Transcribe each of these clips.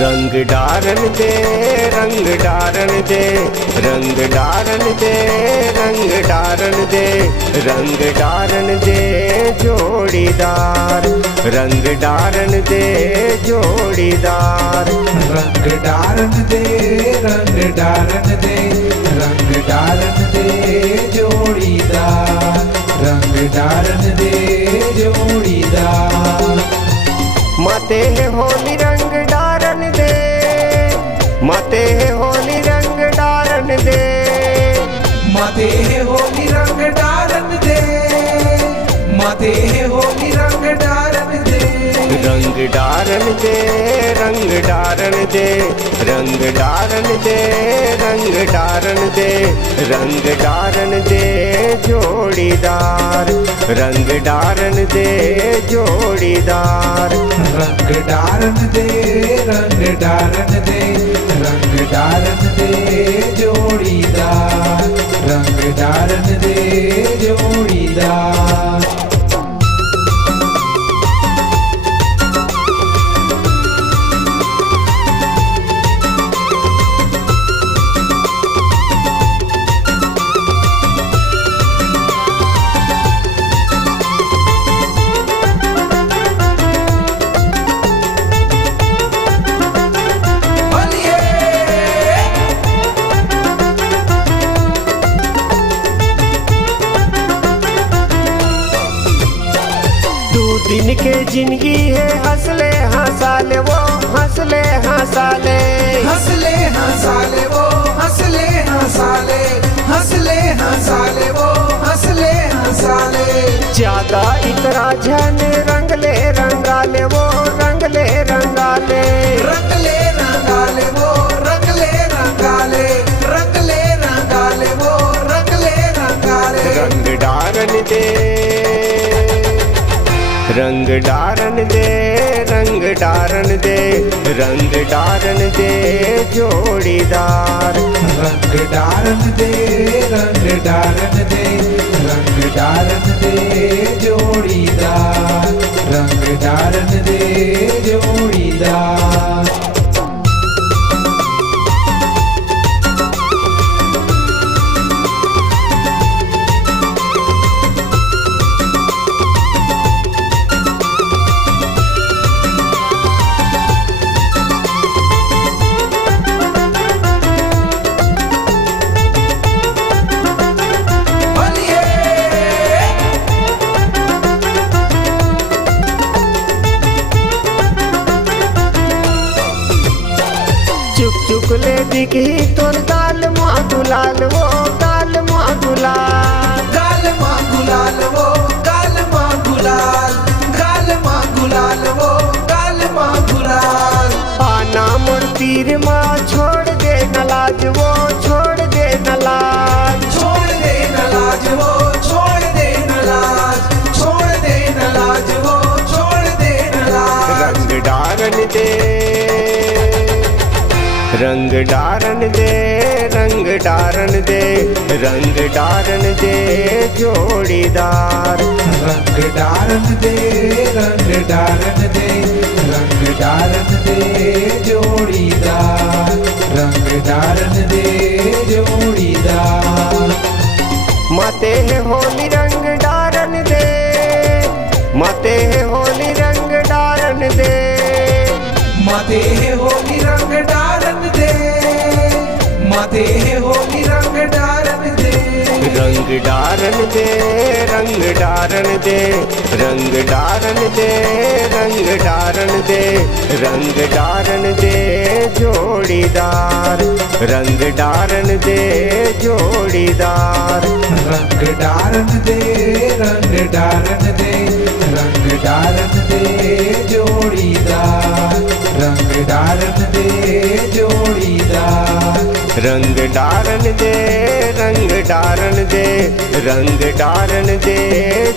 रंग डारन दे रंग डारन दे रंग डारन दे रंग डारन दे रंग डारन दे जोड़ीदार रंग डारन दे जोड़ीदार रंग डारन दे रंग डारन दे रंग डारन दे जोड़ीदार रंग डारन दे जोड़ीदार माते है होली रंग डारन दे माते है होली रंग डारन दे माते है होली रंग डारन दे माते है होली रंग डारन दे रंग डारन दे रंग डारन दे रंग डारन दे रंग डारन दे रंग डारन दे जोड़ीदार रंग डारन दे जोड़ीदार रंग डारन दे रंग डारन दे रंग डारन दे जोड़ीदार रंग डारन दे जोड़ीदार दिन के जिंदगी है हंसले हंसाले वो हंसले हंसाले हंसले हंसाले वो हंसले हंसाले हंसले हंसाले वो हंसले हंसाले ज्यादा इतरा झन रंगले रंगाले वो रंगले रंगाले रंगले रंगाले वो रंगले रंगाले रंगले रंगाले वो रंगले रंगाले रंग डारन दे रंग डारन दे रंग डारन दे रंग डारन दे जोड़ीदार रंग डारन दे रंग डारन दे रंग डारन दे जोड़ीदार रंग डारन दे जोड़ीदार चुकले दिखी तोर गाल मुआ गुलाल वो गाल मुआ गुलाल गाल माँ गुलाल वो गाल माँ गुलाल गाल माँ गुलाल वो गाल माँ गुलाल आना मोर तीर माँ छोड़ दे नलाज वो छोड़ दे नलाज छोड़ दे नलाज वो छोड़ दे नलाज छोड़ दे नलाज वो छोड़ दे नलाज रंग डारन दे रंग डारन दे रंग डारन दे रंग डारन दे जोड़ीदार रंग डारन दे रंग डारन दे रंग डारन दे जोड़ीदार रंग डारन दे जोड़ीदार माते है होली रंग डारन दे माते है होली रंग डारन दे माते है होली रंग डारन दे माते है होली रंग डारन दे रंग डारन दे रंग डारन दे रंग डारन दे रंग डारन दे रंग डारन दे जोड़ीदार रंग डारन दे जोड़ीदार रंग डारन दे रंग डारन दे रंग डारन दे जोड़ीदार रंग डारन दे जोड़ीदार रंग डारन दे रंग डारन दे रंग डारन दे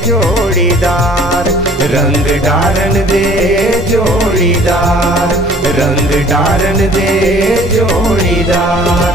जोड़ीदार रंग डारन दे जोड़ीदार रंग डारन दे जोड़ीदार।